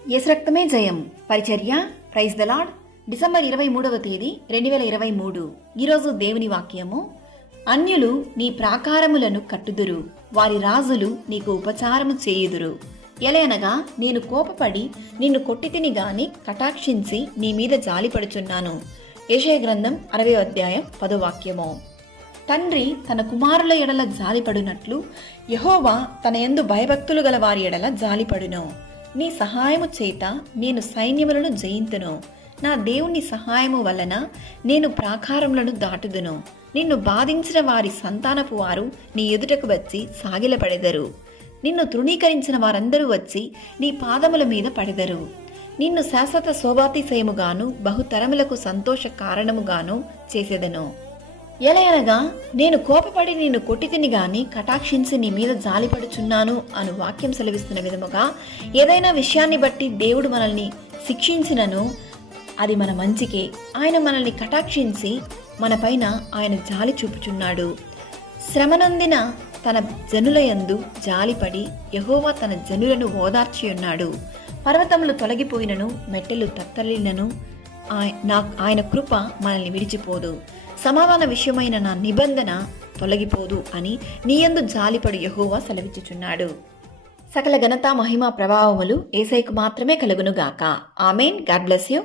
యేసు రక్తమే జయం పరిచర్య ప్రైజ్ ద లార్డ్. డిసెంబర్ 23వ తేదీ 2023. ఈరోజు దేవుని వాక్యము. అన్యులు నీ ప్రాకారములను కట్టుదురు, వారి రాజులు నీకు ఉపచారము చేయుదురు. ఎలయనగా నేను కోపపడి నిన్ను కొట్టితిని గాని కటాక్షించి నీ మీద జాలిపడుచున్నాను. యెషయా గ్రంథం 60వ అధ్యాయం 10వ వాక్యము. తండ్రి తన కుమారుల ఎడల జాలిపడునట్లు యెహోవా తన యందు భయభక్తులు గల వారి ఎడల జాలిపడును. నీ సహాయము చేత నేను సైన్యములను జయింతును. నా దేవుని సహాయము వలన నేను ప్రాకారములను దాటుదును. నిన్ను బాధించిన వారి సంతానపు వారు నీ ఎదుటకు వచ్చి సాగిలపడెదరు. నిన్ను తృణీకరించిన వారందరూ వచ్చి నీ పాదముల మీద పడెదరు. నిన్ను శాశ్వత శోభాతిశయముగాను బహుతరములకు సంతోష కారణముగాను చేసేదను. ఎలయనగా నేను కోపపడి నిన్ను కొట్టితిని గాని కటాక్షించి నీ మీద జాలిపడుచున్నాను అను వాక్యం సెలవిస్తున్న విధముగా ఏదైనా విషయాన్ని బట్టి దేవుడు మనల్ని శిక్షించినను అది మన మంచికే. ఆయన మనల్ని కటాక్షించి మన పైన ఆయన జాలి చూపుచున్నాడు. శ్రమనందిన తన జనులయందు జాలిపడి యెహోవా తన జనులను ఓదార్చి ఉన్నాడు. పర్వతములు తొలగిపోయినను మెట్టెలు తత్తలినను ఆయన కృప మనల్ని విడిచిపోదు. సమాధాన విషయమైన నా నిబంధన తొలగిపోదు అని నీయందు జాలిపడు యెహోవా సెలవిచ్చుచున్నాడు. సకల ఘనత మహిమ ప్రభావములు యేసయ్యకు మాత్రమే కలుగునుగాక. ఆమేన్. God bless you.